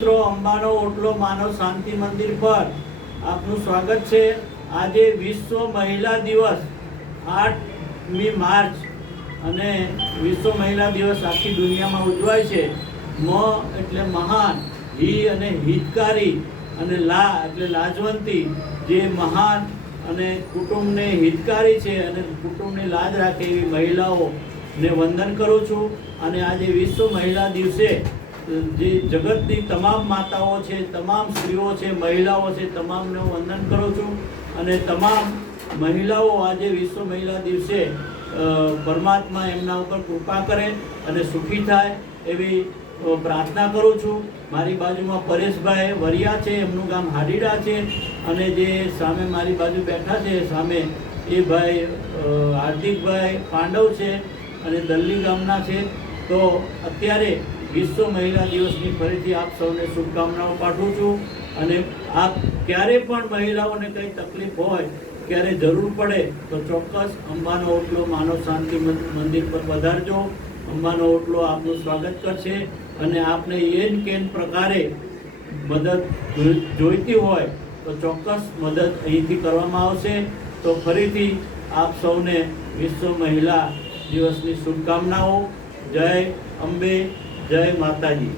મિત્રો, અંબાનો ઓટલો માનવ શાંતિ મંદિર પર આપનું સ્વાગત છે। આજે વિશ્વ મહિલા દિવસ 8મી માર્ચ અને વિશ્વ મહિલા દિવસ આખી દુનિયામાં ઉજવાય છે। મ એટલે મહાન, હિ અને હિતકારી અને લા એટલે લાજવંતી, જે મહાન અને કુટુંબને હિતકારી છે અને કુટુંબની લાજ રાખે એવી મહિલાઓને વંદન કરું છું। અને આજે વિશ્વ મહિલા દિવસે જે જગતની તમામ માતાઓ છે, તમામ સ્ત્રીઓ છે, મહિલાઓ છે, તમામને હું વંદન કરું છું। અને તમામ મહિલાઓ આજે વિશ્વ મહિલા દિવસે પરમાત્મા એમના ઉપર કૃપા કરે અને સુખી થાય એવી પ્રાર્થના કરું છું। મારી બાજુમાં પરેશભાઈ વરિયા છે, એમનું ગામ હાડીડા છે, અને જે સામે મારી બાજુ બેઠા છે સામે એ ભાઈ હાર્દિકભાઈ પાંડવ છે અને દલ્લી ગામના છે। તો અત્યારે વિશ્વ મહિલા દિવસની ફરીથી આપ સૌને શુભકામનાઓ પાઠવું છું। અને આપ ક્યારે પણ મહિલાઓને કંઈ તકલીફ હોય, ક્યારે જરૂર પડે તો ચોક્કસ અંબાનો ઓટલો માનવ શાંતિ મંદિર પર પધારજો। અંબાનો ઓટલો આપનું સ્વાગત કરશે અને આપને એન કેન પ્રકારે મદદ જોઈતી હોય તો ચોક્કસ મદદ અહીંથી કરવામાં આવશે। તો ફરીથી આપ સૌને વિશ્વ મહિલા દિવસની શુભકામનાઓ। જય અંબે, જય માતાજી।